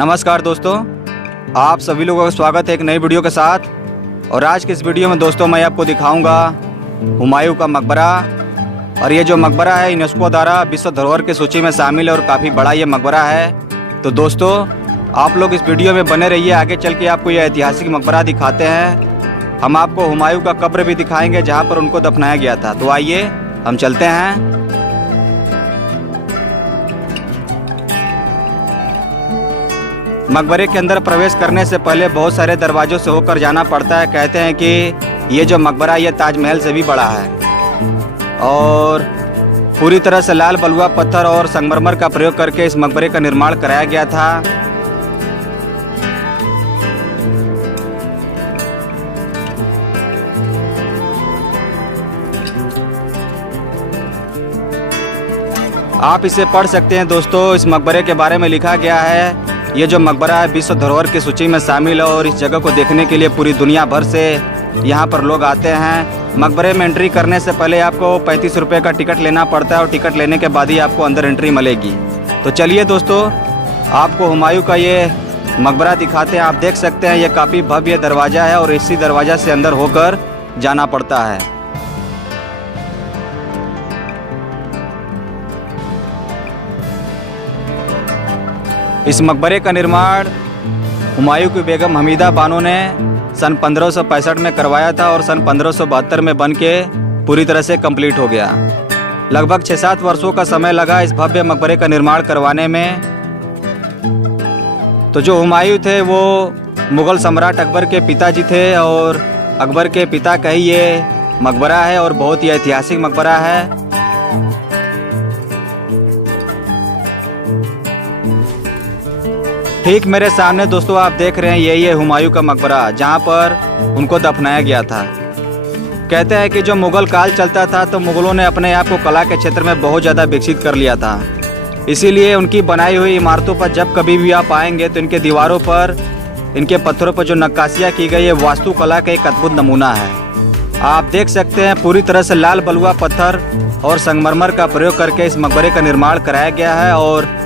नमस्कार दोस्तों, आप सभी लोगों का स्वागत है एक नई वीडियो के साथ। और आज के इस वीडियो में दोस्तों मैं आपको दिखाऊंगा हुमायूं का मकबरा। और ये जो मकबरा है यूनेस्को द्वारा विश्व धरोहर की सूची में शामिल है और काफ़ी बड़ा ये मकबरा है। तो दोस्तों आप लोग इस वीडियो में बने रहिए, आगे चल के आपको ये ऐतिहासिक मकबरा दिखाते हैं। हम आपको हुमायूं का कब्र भी दिखाएंगे जहाँ पर उनको दफनाया गया था। तो आइए हम चलते हैं। मकबरे के अंदर प्रवेश करने से पहले बहुत सारे दरवाज़ों से होकर जाना पड़ता है। कहते हैं कि ये जो मकबरा ये ताजमहल से भी बड़ा है और पूरी तरह से लाल बलुआ पत्थर और संगमरमर का प्रयोग करके इस मकबरे का निर्माण कराया गया था। आप इसे पढ़ सकते हैं दोस्तों। इस मकबरे के बारे में लिखा गया है, ये जो मकबरा है विश्व धरोहर की सूची में शामिल है और इस जगह को देखने के लिए पूरी दुनिया भर से यहाँ पर लोग आते हैं। मकबरे में एंट्री करने से पहले आपको 35 रुपये का टिकट लेना पड़ता है और टिकट लेने के बाद ही आपको अंदर एंट्री मिलेगी। तो चलिए दोस्तों आपको हुमायूं का ये मकबरा दिखाते हैं। आप देख सकते हैं ये काफ़ी भव्य दरवाज़ा है और इसी दरवाज़ा से अंदर होकर जाना पड़ता है। इस मकबरे का निर्माण हुमायूं की बेगम हमीदा बानो ने सन 1565 में करवाया था और सन 1572 में बन के पूरी तरह से कंप्लीट हो गया। लगभग 6-7 वर्षों का समय लगा इस भव्य मकबरे का निर्माण करवाने में। तो जो हुमायूं थे वो मुग़ल सम्राट अकबर के पिताजी थे और अकबर के पिता का ही ये मकबरा है और बहुत ही ऐतिहासिक मकबरा है। ठीक मेरे सामने दोस्तों आप देख रहे हैं ये हुमायूं का मकबरा जहाँ पर उनको दफनाया गया था। कहते हैं कि जो मुग़ल काल चलता था तो मुग़लों ने अपने आप को कला के क्षेत्र में बहुत ज़्यादा विकसित कर लिया था। इसीलिए उनकी बनाई हुई इमारतों पर जब कभी भी आप आएंगे तो इनके दीवारों पर, इनके पत्थरों पर जो नक्काशियाँ की गई है वास्तुकला का एक अद्भुत नमूना है। आप देख सकते हैं पूरी तरह से लाल बलुआ पत्थर और संगमरमर का प्रयोग करके इस मकबरे का निर्माण कराया गया है और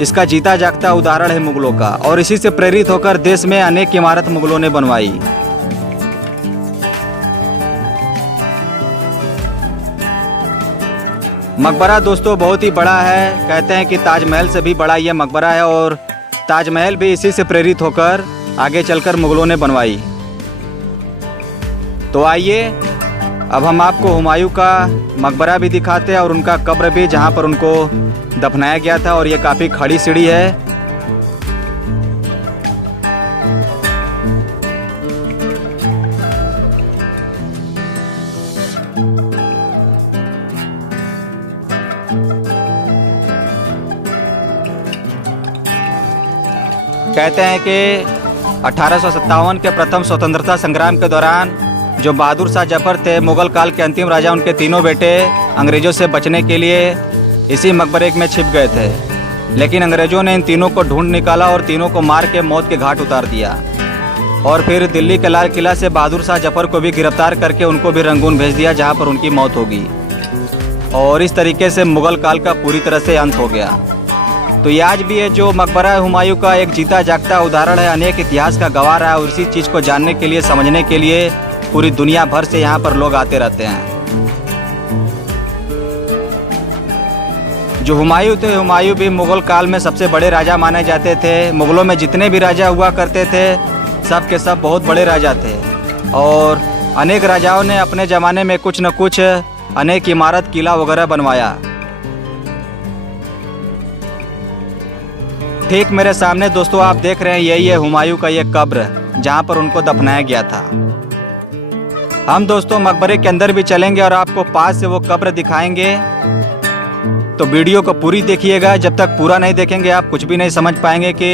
इसका जीता जागता उदाहरण है मुगलों का। और इसी से प्रेरित होकर देश में अनेक इमारत मुगलों ने बनवाई। मकबरा दोस्तों बहुत ही बड़ा है। कहते हैं कि ताजमहल से भी बड़ा यह मकबरा है और ताजमहल भी इसी से प्रेरित होकर आगे चलकर मुगलों ने बनवाई। तो आइए अब हम आपको हुमायूं का मकबरा भी दिखाते हैं और उनका कब्र भी जहां पर उनको दफनाया गया था। और ये काफ़ी खड़ी सीढ़ी है। कहते हैं कि 1857 के प्रथम स्वतंत्रता संग्राम के दौरान जो बहादुर शाह जफर थे, मुग़ल काल के अंतिम राजा, उनके तीनों बेटे अंग्रेज़ों से बचने के लिए इसी मकबरे में छिप गए थे। लेकिन अंग्रेज़ों ने इन तीनों को ढूंढ निकाला और तीनों को मार के मौत के घाट उतार दिया। और फिर दिल्ली के लाल किला से बहादुर शाह जफर को भी गिरफ्तार करके उनको भी रंगून भेज दिया जहां पर उनकी मौत होगी। और इस तरीके से मुग़ल काल का पूरी तरह से अंत हो गया। तो ये आज भी ये जो मकबरा है हुमायूं का एक जीता जागता उदाहरण है, अनेक इतिहास का गवाह रहा है। और इसी चीज़ को जानने के लिए, समझने के लिए पूरी दुनिया भर से यहाँ पर लोग आते रहते हैं। जो हुमायूं थे, हुमायूं भी मुग़ल काल में सबसे बड़े राजा माने जाते थे। मुग़लों में जितने भी राजा हुआ करते थे सब के सब बहुत बड़े राजा थे और अनेक राजाओं ने अपने ज़माने में कुछ न कुछ अनेक इमारत, किला वगैरह बनवाया। ठीक मेरे सामने दोस्तों आप देख रहे हैं यही है हुमायूं का ये कब्र जहाँ पर उनको दफनाया गया था। हम दोस्तों मकबरे के अंदर भी चलेंगे और आपको पास से वो कब्र दिखाएंगे। तो वीडियो को पूरी देखिएगा। जब तक पूरा नहीं देखेंगे आप कुछ भी नहीं समझ पाएंगे कि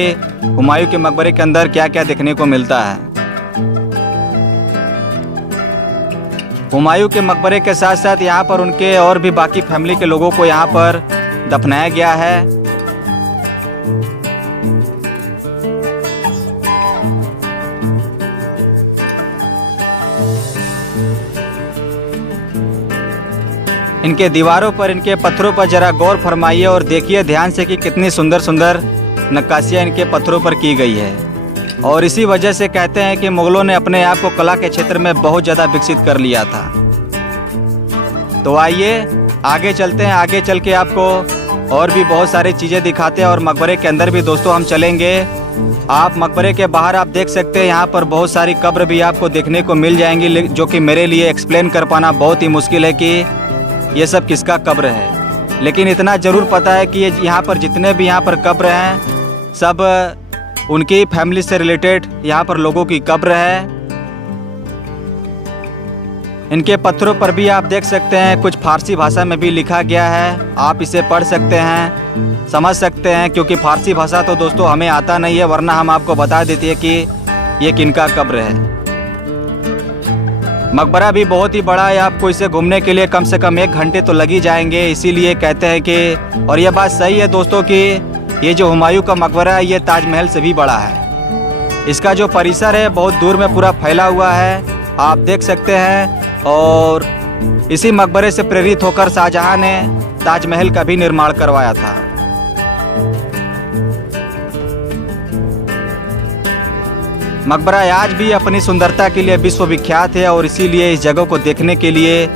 हुमायूं के मकबरे के अंदर क्या क्या देखने को मिलता है। हुमायूं के मकबरे के साथ साथ यहाँ पर उनके और भी बाकी फैमिली के लोगों को यहाँ पर दफनाया गया है। इनके दीवारों पर, इनके पत्थरों पर जरा गौर फरमाइए और देखिए ध्यान से कि कितनी सुंदर सुंदर नक्काशियाँ इनके पत्थरों पर की गई है। और इसी वजह से कहते हैं कि मुगलों ने अपने आप को कला के क्षेत्र में बहुत ज़्यादा विकसित कर लिया था। तो आइए आगे चलते हैं, आगे चल के आपको और भी बहुत सारी चीज़ें दिखाते हैं। और मकबरे के अंदर भी दोस्तों हम चलेंगे। आप मकबरे के बाहर आप देख सकते हैं, यहाँ पर बहुत सारी कब्र भी आपको देखने को मिल जाएंगी, जो कि मेरे लिए एक्सप्लेन कर पाना बहुत ही मुश्किल है कि ये सब किसका कब्र है। लेकिन इतना ज़रूर पता है कि ये यहाँ पर जितने भी यहाँ पर कब्र हैं सब उनकी फैमिली से रिलेटेड यहाँ पर लोगों की कब्र है। इनके पत्थरों पर भी आप देख सकते हैं कुछ फारसी भाषा में भी लिखा गया है। आप इसे पढ़ सकते हैं, समझ सकते हैं, क्योंकि फारसी भाषा तो दोस्तों हमें आता नहीं है, वरना हम आपको बता देते हैं कि ये किनका कब्र है। मकबरा भी बहुत ही बड़ा है, आपको इसे घूमने के लिए कम से कम 1 घंटे तो लग ही जाएंगे। इसीलिए कहते हैं कि, और यह बात सही है दोस्तों कि ये जो हुमायूं का मकबरा है ये ताजमहल से भी बड़ा है। इसका जो परिसर है बहुत दूर में पूरा फैला हुआ है, आप देख सकते हैं। और इसी मकबरे से प्रेरित होकर शाहजहां ने ताजमहल का भी निर्माण करवाया था। मकबरा आज भी अपनी सुंदरता के लिए विश्व विख्यात है और इसीलिए इस जगह को देखने के लिए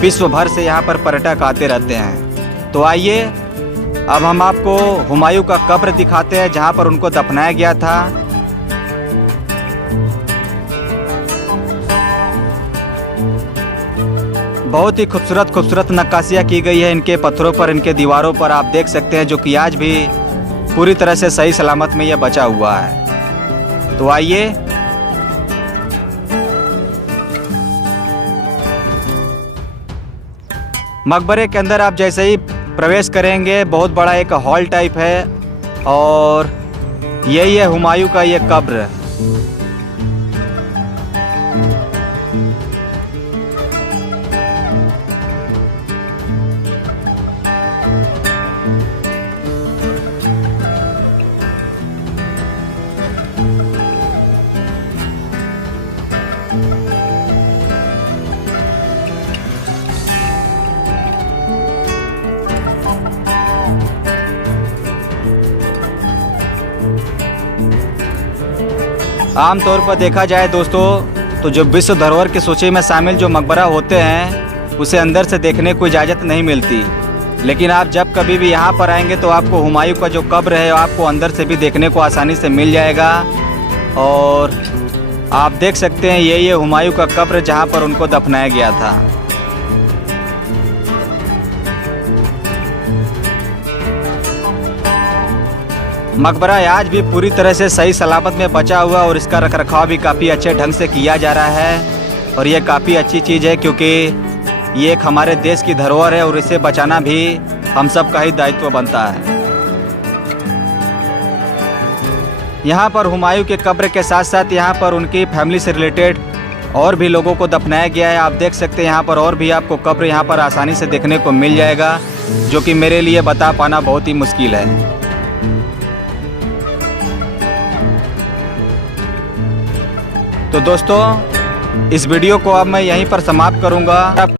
विश्व भर से यहाँ पर पर्यटक आते रहते हैं। तो आइए अब हम आपको हुमायूं का कब्र दिखाते हैं जहाँ पर उनको दफनाया गया था। बहुत ही खूबसूरत खूबसूरत नक्काशियाँ की गई है इनके पत्थरों पर, इनके दीवारों पर आप देख सकते हैं, जो कि आज भी पूरी तरह से सही सलामत में यह बचा हुआ है। तो आइए मकबरे के अंदर आप जैसे ही प्रवेश करेंगे बहुत बड़ा एक हॉल टाइप है और यही है हुमायूं का ये कब्र। आमतौर पर देखा जाए दोस्तों तो जो विश्व धरोहर की सूची में शामिल जो मकबरा होते हैं उसे अंदर से देखने को इजाज़त नहीं मिलती। लेकिन आप जब कभी भी यहाँ पर आएंगे तो आपको हुमायूं का जो कब्र है आपको अंदर से भी देखने को आसानी से मिल जाएगा। और आप देख सकते हैं ये हुमायूं का कब्र जहाँ पर उनको दफनाया गया था। मकबरा आज भी पूरी तरह से सही सलामत में बचा हुआ और इसका रखरखाव भी काफ़ी अच्छे ढंग से किया जा रहा है। और ये काफ़ी अच्छी चीज़ है क्योंकि ये एक हमारे देश की धरोहर है और इसे बचाना भी हम सब का ही दायित्व बनता है। यहाँ पर हुमायूं के कब्र के साथ साथ यहाँ पर उनकी फैमिली से रिलेटेड और भी लोगों को दफनाया गया है। आप देख सकते हैं यहाँ पर और भी आपको कब्र यहाँ पर आसानी से देखने को मिल जाएगा, जो कि मेरे लिए बता पाना बहुत ही मुश्किल है। तो दोस्तों इस वीडियो को अब मैं यहीं पर समाप्त करूंगा।